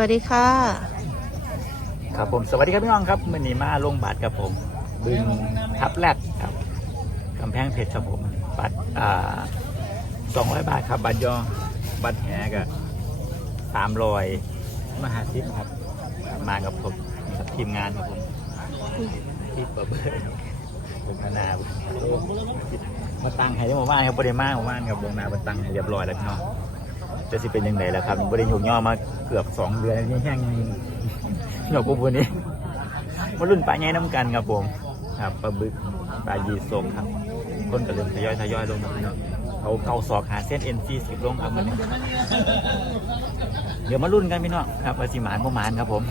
วัสดีค่ะ ครับผมสวัสดีครับพี่น้องครับมื่อนี้มาลงบัตรครับผม บึงทับแรดครับกำแพงเพชรครับผมบัตรอ่าสองร้อยบาทครับบัตรยอบัตรแหกับสามรอยมหาซิปครับ มากับผมกับทีมงานครับผมที่เปิดเบอร์ผมนานามาตั้งให้ได้หมู่บ้านครับบริมาหมู่บ้านครับวงนามาตั้งให้เรียบร้อยแล้วพี่น้อง จะสิเป็นยังไงล่ะครับบริยุกย่อมาเกือบสองเดือนนี่แห้งหนกพวกนี้มารุ่นปลาใหญ่น้ำกันครับผม ครับปลาบึกปลายีสกครับต้นกระเริ่มทยอยทยอยลงครับพี่น้องเอาเข่าศอกหาเส้นเอ็นซีสิบลงครับมันนี้เดี๋ยวมารุ่นกันพี่น้องครับว่าสิหมานบ่หมานครับผม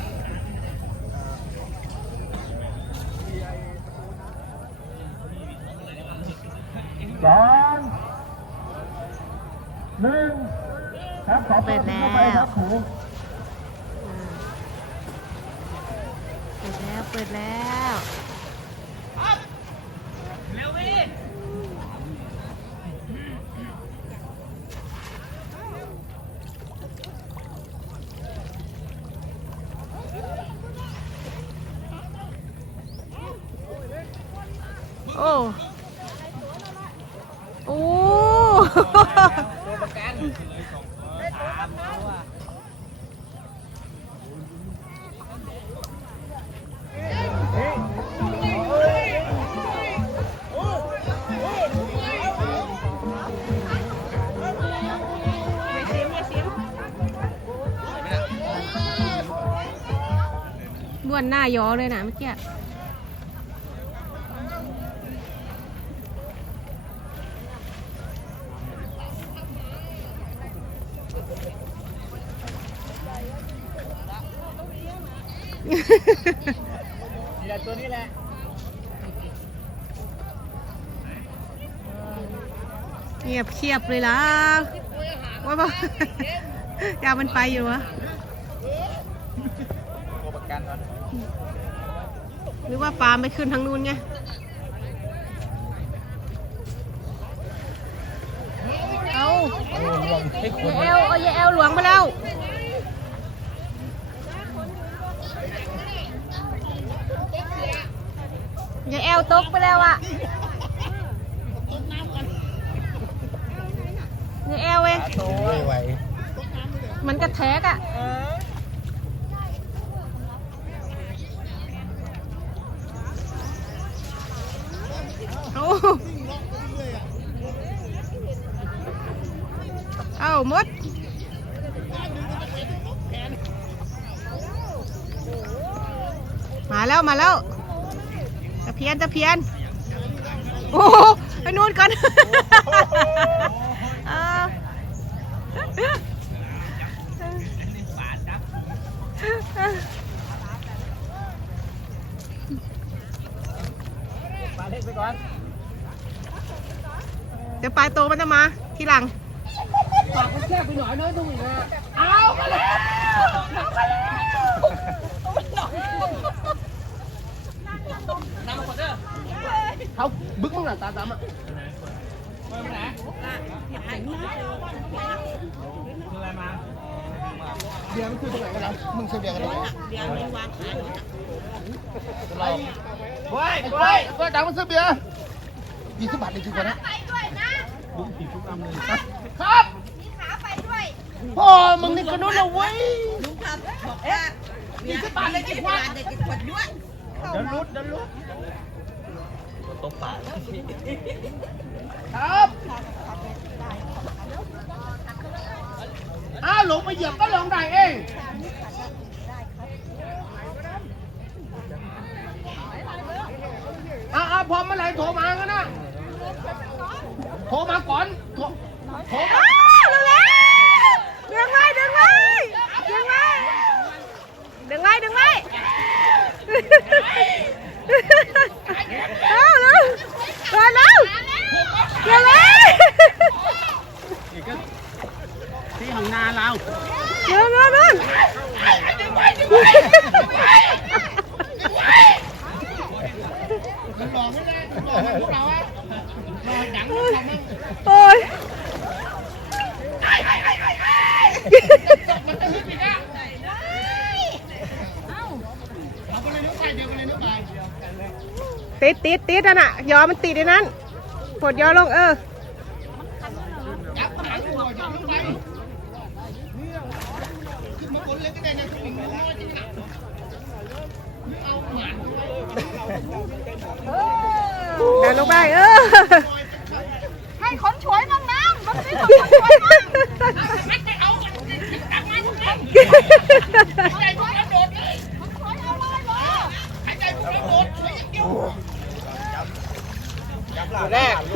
สองหนึ่ง เปิดแล้วไปครับครูเปิดแล้วเปิดแล้วโอ้โอ้ วนหน้าย้อเลยนะเมื่อกี้นี่แหละตัวนี้แหละเงียบเชียบเลยล่ะว่าบ่ยามันไปอยู่วะ โประกันก่อน หรือว่าปลาไม่ขึ้นทางนู้นไงเอาอย่าแอลเอาอย่าแอลหลวงไปแล้วย่าแอลตกไปแล้วอะย่าแอลเองไม่ไหวมันกระแทกอะ เอาเอาห มดมาแล้วมาแล้วตะเพียนตะเพียน โอ้ไปนู่นก่อนเออปลาเล็ กไปก่อนเดี๋ยวปลายโตมันจะมาทีหลังเขาบึกมึงหน่ะตาดำอะเบียร์มันคือตรงไหนกันล่ะมึงซื้อเบียร์กันไหนเบียร์มันวางขายเรเฮ้ยเฮ้ยเฮ้ยดังมันซื้อเบียร์ยี่สิบบาทเลยจริงกว่านะไปด้วยนะครับมีขาไปด้วยครับ พ่อมึงนี่กระนู้นเอาไว้ยลุงครับบอกว่ามีสิบบาทเลยกี่ขวดเลยกี่ขวดด้วยเดินรุดเดินรุดตกปลาครับอ้าวหลงไปเหยียบก็ลงได้เองอ่าอ่าพอเมื่อไหร่โทรมากันนะ โทรมาก่อน โทรโทรมา อ้าวเร็วๆดึงไว้ดึงไว้ดึงไว้ ดึงไว้ดึงไว้เอาเร็วเร็วเร็วเร็วเร็ว ที่ของนาเรา เร็วเร็วเร็ว มันหลอกไม่ได้มันหลอกพวกเราอะหลอกหนังมันทำให้ โอ้ย มันจะฮึดอีกอะ ไปเลยนึกไปเดี๋ยวไปเลยนึกไป ติดติดติดนั่นน่ะยอมันติดในนั้นปลดยอลงเออยับหางหัวยับลงไปเลยก็ได้นะถึงน้อยจริงนะเอาหมานเดินลงไปเออให้คนช่วยมั่งนะมันไม่ต้องคนช่วยมั่ง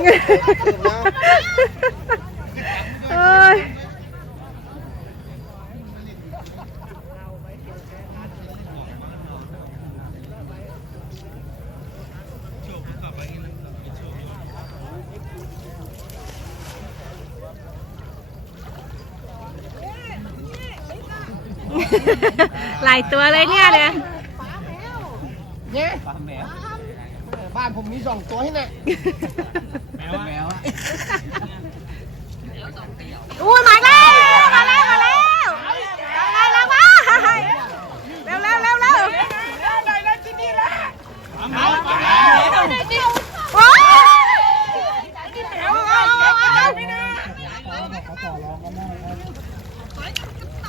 แรกเอ้ยห บ้านผมมีสองตัวให้น่ะอุ้ยมาแล้ว มาแล้ว มาแล้วยังไงแล้วมาเร็วเร็วเร็วเร็วได้แล้วที่นี่ละโอ้ย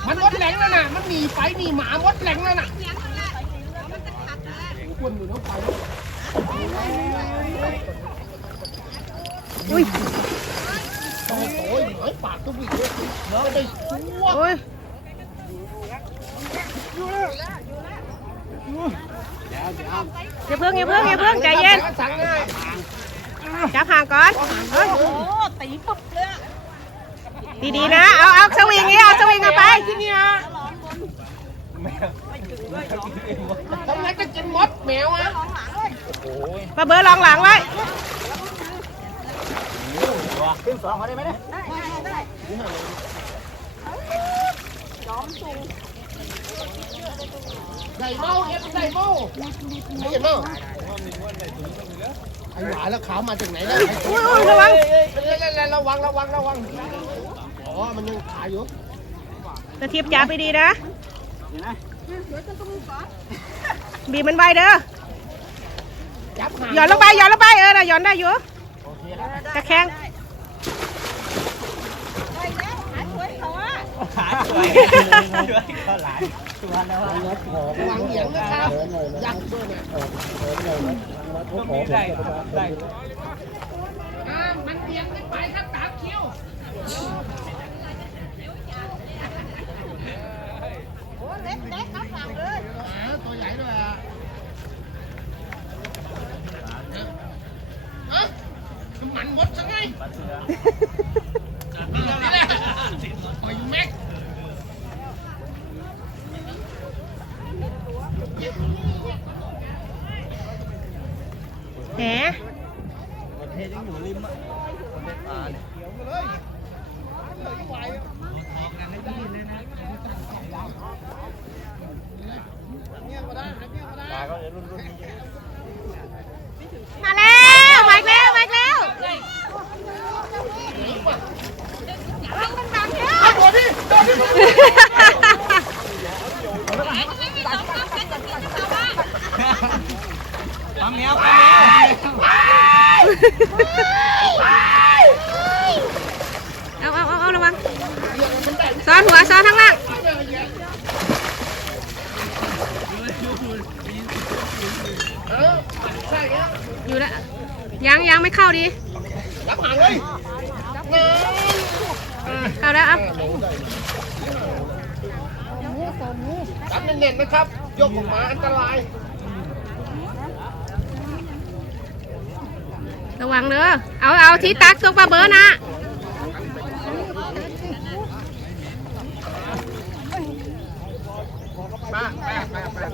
มันมดแหลงแล้วน่ะ มันหนีไฟหนีหมามดแหลงแล้วน่ะควรอยู่น้ำไฟ อุ้ยโอ้โหหอยปากทุกวิเลยเนาะไปชั่วอุ้ยอย่าเพิ่งอย่าเพิ่งอย่าเพิ่งใจเย็นจับห่างก่อนโอ้ตีปุ๊บเลยดีๆนะ เอาเอาสวิงนี้เอาสวิงเอาไปที่นี่ฮะ ทำไมจะกินมดแมวอะมาเบอร์ลองหลังไว้ขึ้นสองเขาได้ไหมเนี่ยใส่เมาเอ็ดใส่เมาไม่เห็นเมาไอ้หวาแล้วขาวมาจากไหนเนี่ยอุ้ยอุ้ยระวังระวังระวังระวังอ๋อมันยังขาอยู่ตะเทียบจับไปดีนะ บีบมันไว้เด้อจับหางหย่อนลงไปหย่อนลงไปเออน่ะหย่อนได้อยู่ตะแคงได้แล้วหาช่วยเขาอะขาสวยด้วยก็หลานตัวแล้วว่าระวังเหยียงนะครับยักษ์ด้วยเนี่ยต้องมีได้ได้ อ่ามันเหยียงขึ้นไปครับตามคิวโอ้เล็กเล็กครับฝั่งเลยตัวใหญ่ด้วยอะฮะมันมดซะไงนี่แหละปล่อยอยู่แม็ก แหมมาแล้วมาอีกแล้วมาอีกแล้ว ปั๊มแมวปั๊มแมว เอาเอาเอาเอาระวังซ้อนหัวซ้อนข้างล่าง เออใช่ครับ อยู่แล้ว ยังยังไม่เข้าดีรับหางเลยรับงานเข้าแล้วเอารับเน้นๆนะครับ ยกออกมาอันตราย ระวังเด้อเอาเอาที่ตักตรงปลาเบอร์นะมาไปไป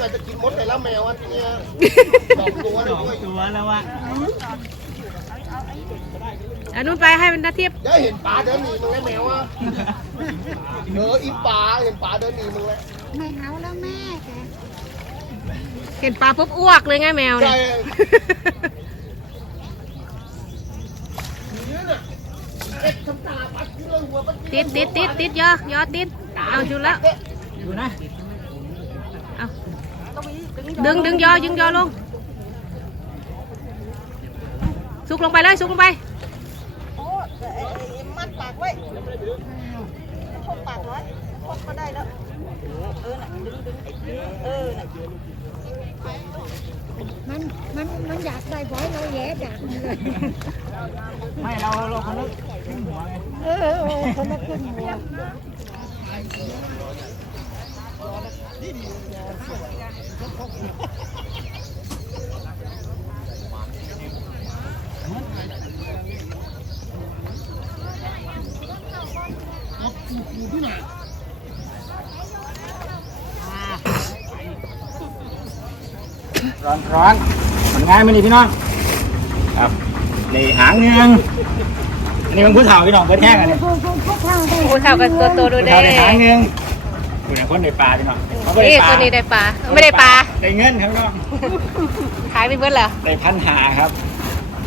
ไปไปเมื่อจะกินมดแต่ละแมวอันเนี้ยสองตัวเลยด้วยตัวแล้วว่ะเอานุ่นไปให้มันนาเทียบเดี๋ยวเห็นปลาเดินหนีมึงไอ้แมวอะเอออีปลาเห็นปลาเดินหนีมึงเลยไม่เอาแล้วแม่แกเห็นปลาปุ๊บอ้วกเลยไงแมวเนี่ยใช่เนี่ยน่ะเอ็ดทำตาปัดเรื่องหัวปัดติดติดติดติดยอยอติดเอาชุดแล้วดูนะเอาดึงดึงยอดึงยอลงซุกลงไปเลยซุกลงไปโอ้ไอ้ไอ้มัดปา กไว้ชกปากไว้ชกก็ได้แล้วเออน่ะดึงดึงเออน่ะมันมันมันอยากได้บอยเราแย่ดักมันเลยไม่เราเราคนละขึ้นหัวไงเออเออคนละขึ้นหัว ร้อนร้อนมันง่ายไหมนี่พี่น้อง ครับในหางเนืองอันนี้มันผู้เฒ่าพี่น้องเบิดแห้งอันนี้พวกพวกพวกข้างได้โอ้เท่ากับตัวโตดูผู้เด้เฒ่าในหางเนือง คุณเป็นคนในป่าพี่น้องเขาบ่นี่ได้ปลาคนนี้ได้ปลาไม่ได้ปลาได้เงินครับพี่น้องขายไปเบิดเหรอได้พันหาครับ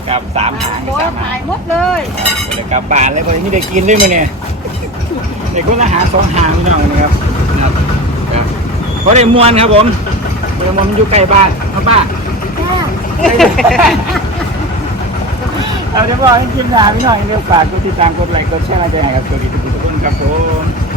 กับสามหางบอยสามหาถ่างยหมดเลยเดี๋ยวกลับบ้านเลยพอนี้ได้กินด้วยมั้ยเนี่ยได้คนละหางสองหางพี่น้องนะครับครับครับเพราะได้มวนครับผมเพราะได้มวนมันอยู่ใกล้บ้านครับป้าเอาเดี๋ยวบอกให้กินหนาพี่หน่อยเดี๋ยวฝากกดติดตามกดไลค์กดแชร์มาแจ้งครับสวัสดีทุกคนครับผม